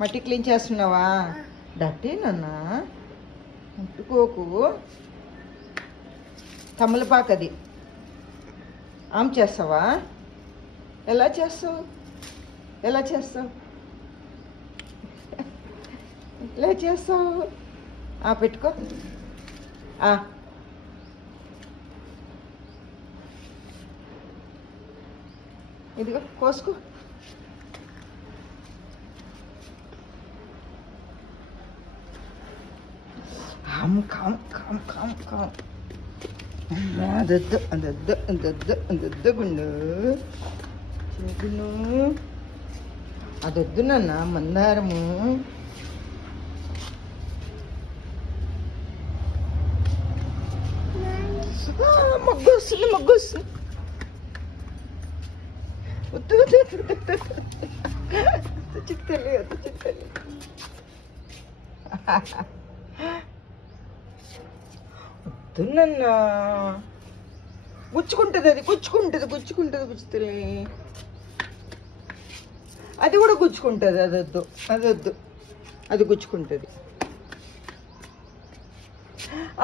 మట్టి క్లీన్ చేస్తున్నావా? డట్టేనన్నా, ముట్టుకోకు. తమలపాకు అది ఆమ్ చేస్తావా? ఎలా చేస్తావు? ఎలా చేస్తావు? ఎలా చేస్తావు? పెట్టుకో. ఇదిగో కోసుకో. కామ్ కామ్ కామ్ కామ్. అదొద్దు అదొద్దు అదొద్దు అదొద్దు గుండు చిగును. అదొద్దు నాన్న, మందారము. మొగ్గు వస్తుంది, మొగ్గు వస్తుంది. వద్దు చిక్కలి, వద్దు చిక్కలి. వద్దునన్నా, గుచ్చుకుంటుంది అది, గుచ్చుకుంటుంది గుచ్చుకుంటుంది గుచ్చుతలే. అది కూడా గుచ్చుకుంటుంది. అదొద్దు అదొద్దు, అది గుచ్చుకుంటుంది.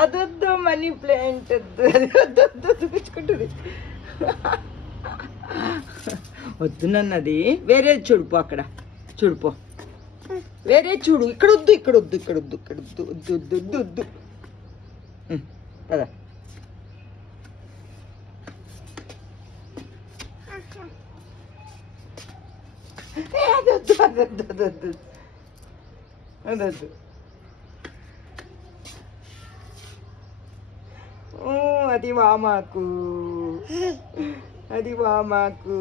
అదొద్దు, మనీ ప్లాంట్ వద్దు, అది వద్దు వద్దు వద్దు, గుచ్చుకుంటుంది. వద్దు నన్నది. వేరేది చూడుపో, అక్కడ చూడుపో, వేరే చూడు. ఇక్కడ వద్దు, ఇక్కడ వద్దు, ఇక్కడ వద్దు, ఇక్కడ వద్దు, వద్దు వద్దు వద్దు వద్దు. పద. అదొద్దు అదొద్దు అదొద్దు అదొద్దు. అది వామాకు, అది వామాకు.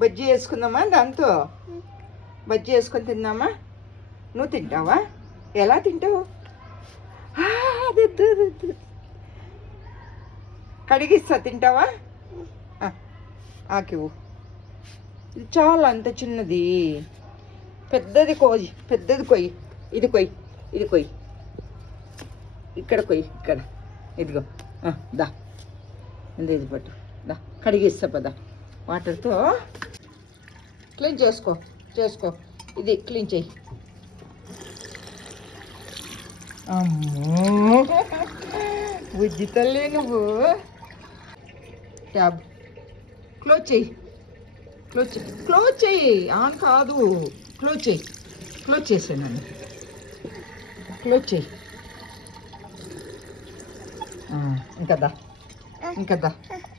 బజ్జీ వేసుకుందామా? దాంతో బజ్జీ వేసుకొని తిందామా? నువ్వు తింటావా? ఎలా తింటావు? అదొద్దు అదొద్దు. కడిగిస్తా, తింటావా? ఆకివు. ఇది చాలా, అంత చిన్నది. పెద్దది కోయి, పెద్దది కొయ్యి. ఇది కొయ్యి, ఇది కొయ్యి. ఇక్కడ కొయ్యి, ఇక్కడ. ఇదిగో దా, ఇది పట్టు. దా, కడిగిస్తా పద. వాటర్తో క్లీన్ చేసుకో, చేసుకో. ఇది క్లీన్ చెయ్యి. అమ్మో బుజ్జి తల్లి నువ్వు. ట్యాబ్ క్లోజ్ చెయ్యి, క్లోజ్ చెయ్యి, క్లోజ్ చెయ్యి. ఆన్ కాదు, క్లోజ్ చెయ్యి. క్లోజ్ చేసాను, క్లోజ్ చెయ్యి. ఇంకా దా, ఇంకా దా.